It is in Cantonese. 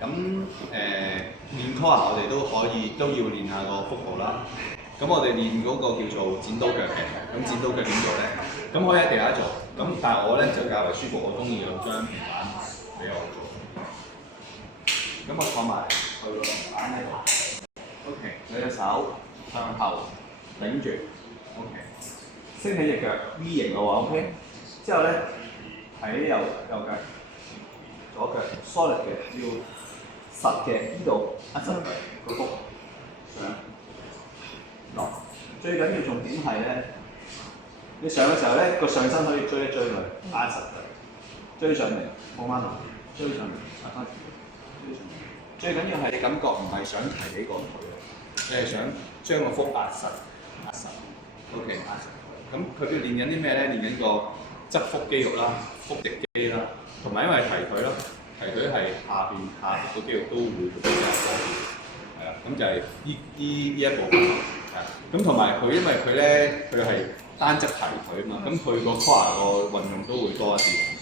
咁練 core 我哋都要練下個腹部啦。咁我哋練嗰個叫做剪刀腳嘅，咁剪刀腳點做咧？咁可以喺地下做，咁但係我咧就較為舒服，我中意用張平板俾我做。咁我坐埋去個平板喺度 ，OK， 你隻手向後頂住 ，OK， 升起隻腳 V 型嘅話 ，OK， 之後咧喺右腳、左腳 solid 嘅，要實嘅，呢度一實個腹上。落，最緊要重點係咧，你上嘅時候咧，個上身可以追一追佢，壓實佢，追上嚟，放翻落，追上嚟，壓翻住，追上嚟。最緊要係你感覺唔係想提起個腿，你係想將個腹壓實，OK， 壓實。咁佢要練緊啲咩咧？練緊個側腹肌肉啦、腹直肌啦，同埋因為提腿咯，提腿係下腹個肌肉都會比較多啲，係啦，咁就係呢一部分。咁同埋佢因為佢咧，佢係單側提腿啊嘛，咁佢個 core 個運用都會多一啲。